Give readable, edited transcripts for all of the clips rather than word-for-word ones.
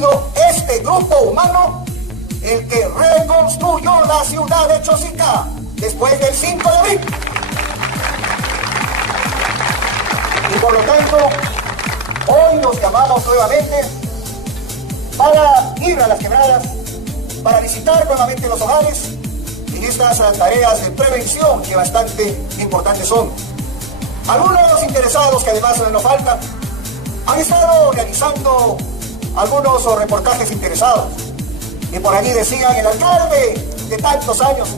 sido este grupo humano el que reconstruyó la ciudad de Chosica después del 5 de abril. Y por lo tanto, hoy nos llamamos nuevamente para ir a las quebradas, para visitar nuevamente los hogares en estas tareas de prevención que bastante importantes son. Algunos de los interesados, que además no faltan, han estado realizando algunos reportajes interesados. Y por allí decían, el alcalde de tantos años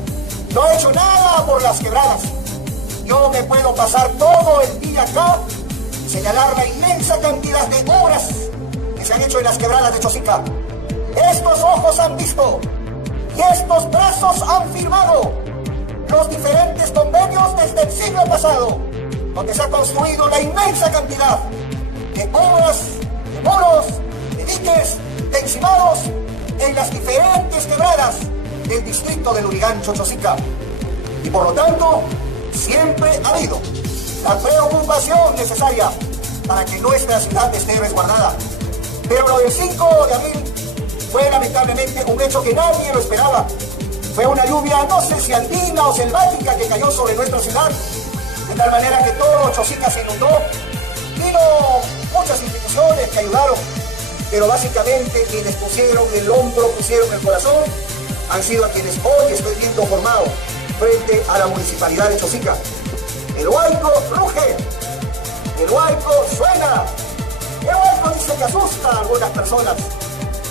no ha hecho nada por las quebradas. Yo me puedo pasar todo el día acá y señalar la inmensa cantidad de obras que se han hecho en las quebradas de Chosica. Estos ojos han visto y estos brazos han firmado los diferentes convenios desde el siglo pasado, donde se ha construido la inmensa cantidad de obras, de muros, de diques, de encimados en las diferentes quebradas del distrito de Lurigancho, Chosica. Y por lo tanto, siempre ha habido la preocupación necesaria para que nuestra ciudad esté resguardada. Pero lo del 5 de abril fue lamentablemente un hecho que nadie lo esperaba. Fue una lluvia, no sé si andina o selvática, que cayó sobre nuestra ciudad, de tal manera que todo Chosica se inundó. Vino muchas instituciones que ayudaron, pero básicamente quienes pusieron el hombro, pusieron el corazón, han sido a quienes hoy estoy viendo formado frente a la municipalidad de Chosica. El huayco ruge, el huayco suena, el huayco dice que asusta a algunas personas,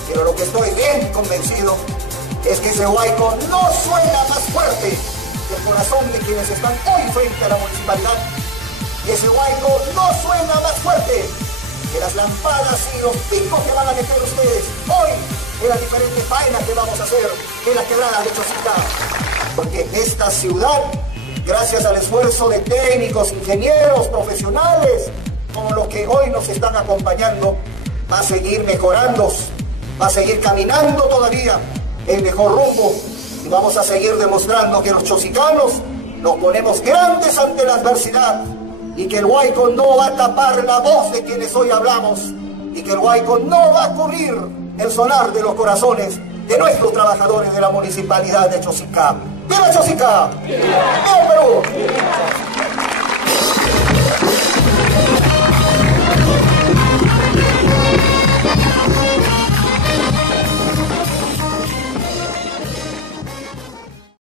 pero lo que estoy bien convencido es que ese huayco no suena más fuerte que el corazón de quienes están hoy frente a la municipalidad. Y ese huayco no suena más fuerte que las lampadas y los picos que van a meter ustedes hoy en las diferentes faenas que vamos a hacer en las quebradas de Chosica. Porque esta ciudad, gracias al esfuerzo de técnicos, ingenieros, profesionales, como los que hoy nos están acompañando, va a seguir mejorando, va a seguir caminando todavía en mejor rumbo, y vamos a seguir demostrando que los chosicanos nos ponemos grandes ante la adversidad, y que el huayco no va a tapar la voz de quienes hoy hablamos, y que el huayco no va a cubrir el sonar de los corazones de nuestros trabajadores de la municipalidad de Chosica. ¡Viva Chosica! ¡Viva Perú!